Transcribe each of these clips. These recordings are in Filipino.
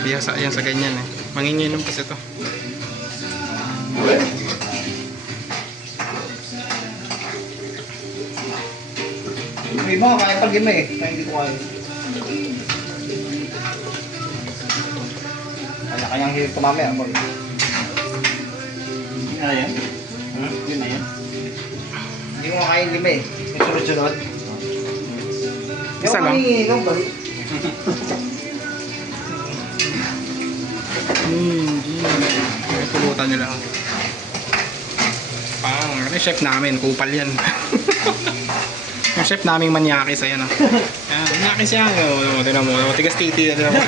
Biyasa yan sa ganyan eh. Manginginom kasi ito. May mga kaya pag gima eh. Kaya hindi ko kaya. Kanya-kanyang hirit ko mamaya. Yun na yan? Yun na yan? Hindi ko kaya yung lima eh. Yung sunod-sunod. Isa lang. Yung balik. May pulutan nila. Pang, ano yung chef namin? Kupal yan. Yung chef naming manyakis, ayan o. Manyakis yan. Tinan mo, tigas titi. Tinan mo.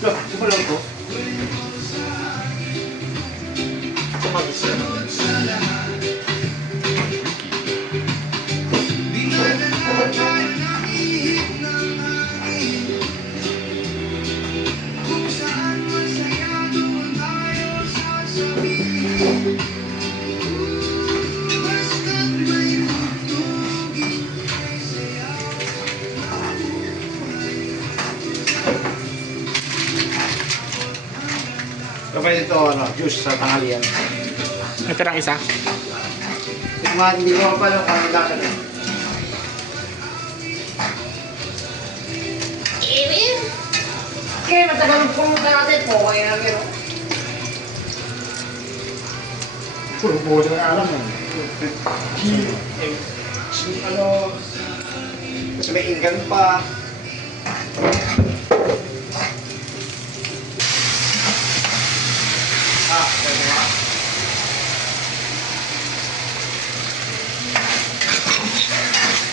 Saan lang ito? Kapag ito, juice sa tanghalian. Ito lang isa. Hindi ko pa lang kung nagkakal eh. Okay, matagal pumunta natin po. Okay na meron. Puro po na alam mo. Kasi may inggan pa.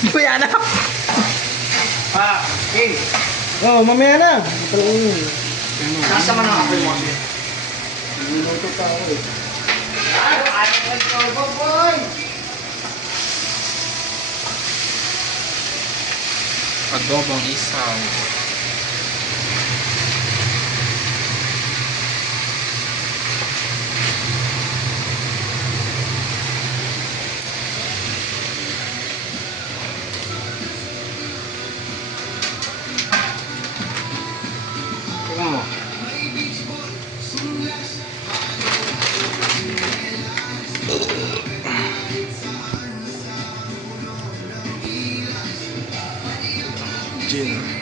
Kuya na! Okay. Oh, mamaya na. Nasa man ang apoy mo kasi? Minuto pa ako eh. Boy! Adobong isaw. Tingnan mo. Gin.